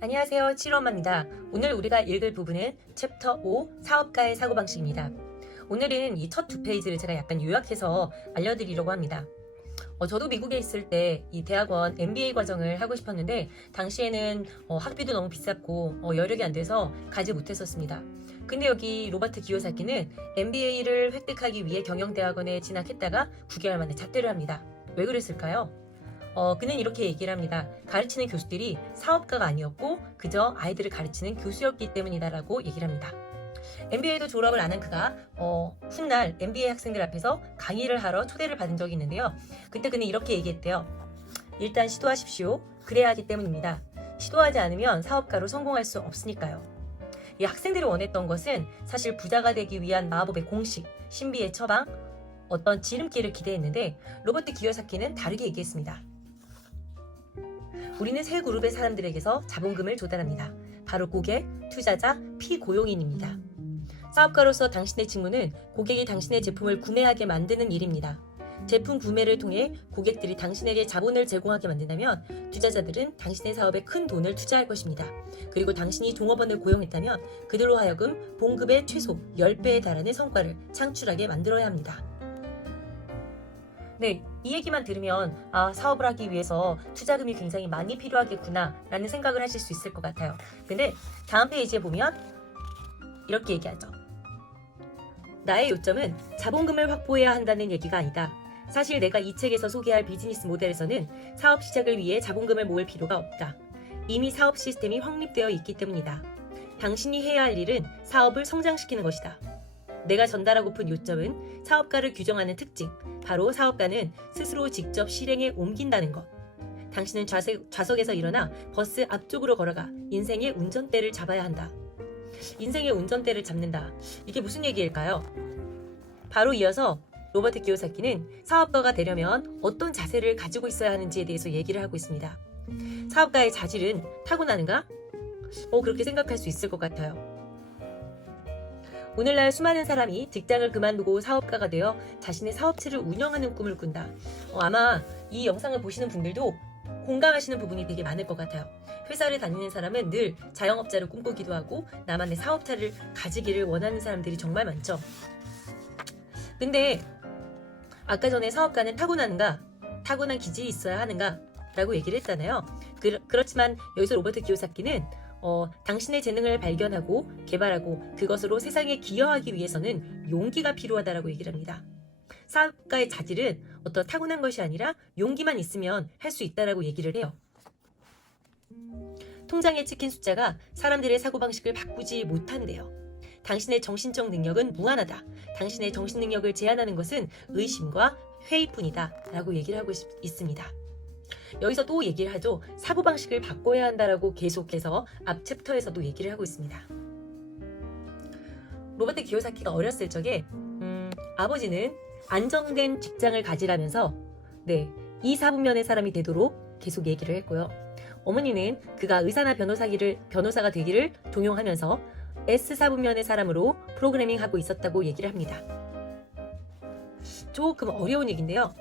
안녕하세요. 7엄마입니다. 오늘 우리가 읽을 부분은 챕터 5 사업가의 사고방식입니다. 오늘은 이 첫 두 페이지를 제가 약간 요약해서 알려드리려고 합니다. 저도 미국에 있을 때 이 대학원 MBA 과정을 하고 싶었는데 당시에는 학비도 너무 비쌌고 여력이 안 돼서 가지 못했었습니다. 근데 여기 로버트 기요사키는 MBA를 획득하기 위해 경영대학원에 진학했다가 9개월 만에 자퇴를 합니다. 왜 그랬을까요? 그는 이렇게 얘기를 합니다. 가르치는 교수들이 사업가가 아니었고 그저 아이들을 가르치는 교수였기 때문이다라고 얘기를 합니다. MBA도 졸업을 안 한 그가 훗날 MBA 학생들 앞에서 강의를 하러 초대를 받은 적이 있는데요. 그때 그는 이렇게 얘기했대요. 일단 시도하십시오. 그래야 하기 때문입니다. 시도하지 않으면 사업가로 성공할 수 없으니까요. 이 학생들이 원했던 것은 사실 부자가 되기 위한 마법의 공식, 신비의 처방, 어떤 지름길을 기대했는데 로버트 기요사키는 다르게 얘기했습니다. 우리는 세 그룹의 사람들에게서 자본금을 조달합니다. 바로 고객, 투자자, 피고용인입니다. 사업가로서 당신의 직무는 고객이 당신의 제품을 구매하게 만드는 일입니다. 제품 구매를 통해 고객들이 당신에게 자본을 제공하게 만든다면 투자자들은 당신의 사업에 큰 돈을 투자할 것입니다. 그리고 당신이 종업원을 고용했다면 그들로 하여금 봉급의 최소 10배에 달하는 성과를 창출하게 만들어야 합니다. 네, 이 얘기만 들으면 사업을 하기 위해서 투자금이 굉장히 많이 필요하겠구나 라는 생각을 하실 수 있을 것 같아요. 근데 다음 페이지에 보면 이렇게 얘기하죠. 나의 요점은 자본금을 확보해야 한다는 얘기가 아니다. 사실 내가 이 책에서 소개할 비즈니스 모델에서는 사업 시작을 위해 자본금을 모을 필요가 없다. 이미 사업 시스템이 확립되어 있기 때문이다. 당신이 해야 할 일은 사업을 성장시키는 것이다. 내가 전달하고픈 요점은 사업가를 규정하는 특징, 바로 사업가는 스스로 직접 실행에 옮긴다는 것. 당신은 좌석에서 일어나 버스 앞쪽으로 걸어가 인생의 운전대를 잡아야 한다. 인생의 운전대를 잡는다. 이게 무슨 얘기일까요? 바로 이어서 로버트 기요사키는 사업가가 되려면 어떤 자세를 가지고 있어야 하는지에 대해서 얘기를 하고 있습니다. 사업가의 자질은 타고나는가? 그렇게 생각할 수 있을 것 같아요. 오늘날 수많은 사람이 직장을 그만두고 사업가가 되어 자신의 사업체를 운영하는 꿈을 꾼다. 아마 이 영상을 보시는 분들도 공감하시는 부분이 되게 많을 것 같아요. 회사를 다니는 사람은 늘 자영업자를 꿈꾸기도 하고 나만의 사업체를 가지기를 원하는 사람들이 정말 많죠. 근데 아까 전에 사업가는 타고나는가? 타고난 기질이 있어야 하는가? 라고 얘기를 했잖아요. 그렇지만 여기서 로버트 기요사키는 당신의 재능을 발견하고 개발하고 그것으로 세상에 기여하기 위해서는 용기가 필요하다라고 얘기를 합니다. 사업가의 자질은 어떤 타고난 것이 아니라 용기만 있으면 할 수 있다라고 얘기를 해요. 통장에 찍힌 숫자가 사람들의 사고방식을 바꾸지 못한대요. 당신의 정신적 능력은 무한하다. 당신의 정신 능력을 제한하는 것은 의심과 회의뿐이다 라고 얘기를 하고 있습니다. 여기서 또 얘기를 하죠. 사고방식을 바꿔야 한다라고 계속해서 앞 챕터에서도 얘기를 하고 있습니다. 로버트 기요사키가 어렸을 적에 아버지는 안정된 직장을 가지라면서 2사분면의 사람이 되도록 계속 얘기를 했고요. 어머니는 그가 의사나 변호사가 되기를 종용하면서 S사분면의 사람으로 프로그래밍하고 있었다고 얘기를 합니다. 조금 어려운 얘기인데요.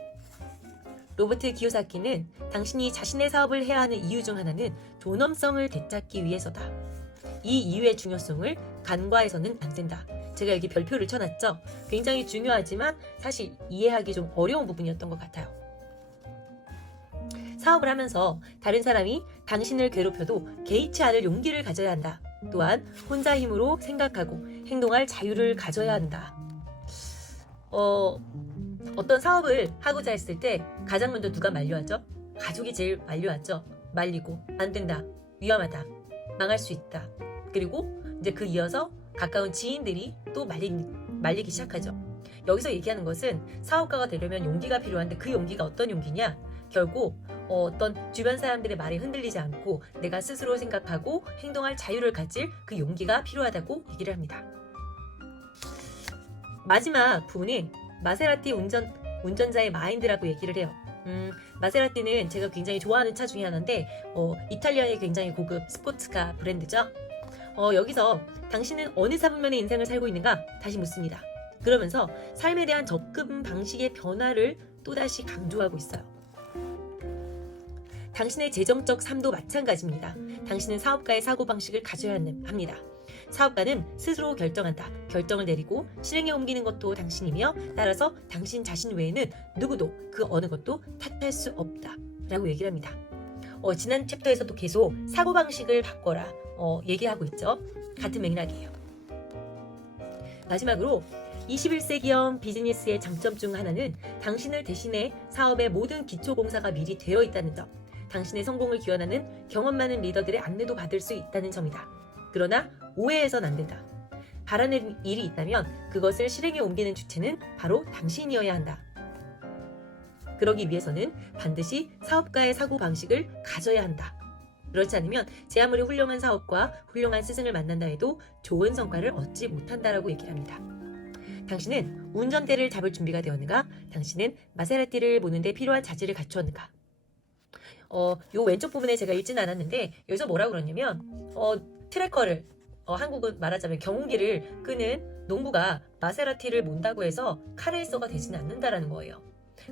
로버트 기요사키는 당신이 자신의 사업을 해야 하는 이유 중 하나는 존엄성을 되찾기 위해서다. 이 이유의 중요성을 간과해서는 안 된다. 제가 여기 별표를 쳐놨죠. 굉장히 중요하지만 사실 이해하기 좀 어려운 부분이었던 것 같아요. 사업을 하면서 다른 사람이 당신을 괴롭혀도 개의치 않을 용기를 가져야 한다. 또한 혼자 힘으로 생각하고 행동할 자유를 가져야 한다. 어떤 사업을 하고자 했을 때 가장 먼저 누가 만류하죠? 가족이 제일 만류하죠. 말리고 안 된다, 위험하다, 망할 수 있다. 그리고 이제 그 이어서 가까운 지인들이 또 말리기 시작하죠. 여기서 얘기하는 것은 사업가가 되려면 용기가 필요한데 그 용기가 어떤 용기냐? 결국 어떤 주변 사람들의 말에 흔들리지 않고 내가 스스로 생각하고 행동할 자유를 가질 그 용기가 필요하다고 얘기를 합니다. 마지막 부분이 마세라티 운전자의 마인드라고 얘기를 해요. 마세라티는 제가 굉장히 좋아하는 차 중에 하나인데 이탈리아의 굉장히 고급 스포츠카 브랜드죠. 여기서 당신은 어느 사분면의 인생을 살고 있는가? 다시 묻습니다. 그러면서 삶에 대한 접근 방식의 변화를 또다시 강조하고 있어요. 당신의 재정적 삶도 마찬가지입니다. 당신은 사업가의 사고방식을 가져야 합니다. 사업가는 스스로 결정한다. 결정을 내리고 실행에 옮기는 것도 당신이며 따라서 당신 자신 외에는 누구도 그 어느 것도 탓할 수 없다 라고 얘기를 합니다. 지난 챕터에서도 계속 사고방식을 바꿔라 얘기하고 있죠. 같은 맥락이에요. 마지막으로 21세기형 비즈니스의 장점 중 하나는 당신을 대신해 사업의 모든 기초공사가 미리 되어 있다는 점, 당신의 성공을 기원하는 경험 많은 리더들의 안내도 받을 수 있다는 점이다. 그러나 오해해선 안 된다. 바라는 일이 있다면 그것을 실행에 옮기는 주체는 바로 당신이어야 한다. 그러기 위해서는 반드시 사업가의 사고방식을 가져야 한다. 그렇지 않으면 제 아무리 훌륭한 사업과 훌륭한 스승을 만난다 해도 좋은 성과를 얻지 못한다라고 얘기를 합니다. 당신은 운전대를 잡을 준비가 되었는가? 당신은 마세라티를 보는데 필요한 자질을 갖추었는가? 요 왼쪽 부분에 제가 읽지는 않았는데 여기서 뭐라고 그러냐면 트래커를 한국은 말하자면 경운기를 끄는 농부가 마세라티를 몬다고 해서 카레이서가 되지는 않는다라는 거예요.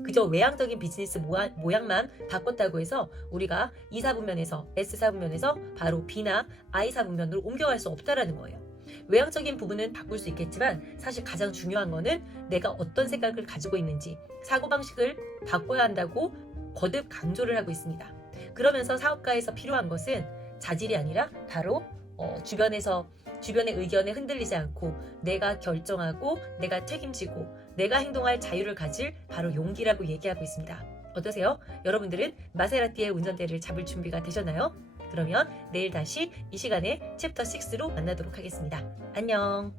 그저 외향적인 비즈니스 모양만 바꿨다고 해서 우리가 E 4분면에서 S 4분면에서 바로 B나 I 4분면으로 옮겨갈 수 없다라는 거예요. 외향적인 부분은 바꿀 수 있겠지만 사실 가장 중요한 거는 내가 어떤 생각을 가지고 있는지 사고방식을 바꿔야 한다고 거듭 강조를 하고 있습니다. 그러면서 사업가에서 필요한 것은 자질이 아니라 바로 주변의 의견에 흔들리지 않고 내가 결정하고 내가 책임지고 내가 행동할 자유를 가질 바로 용기라고 얘기하고 있습니다. 어떠세요? 여러분들은 마세라티의 운전대를 잡을 준비가 되셨나요? 그러면 내일 다시 이 시간에 챕터 6로 만나도록 하겠습니다. 안녕.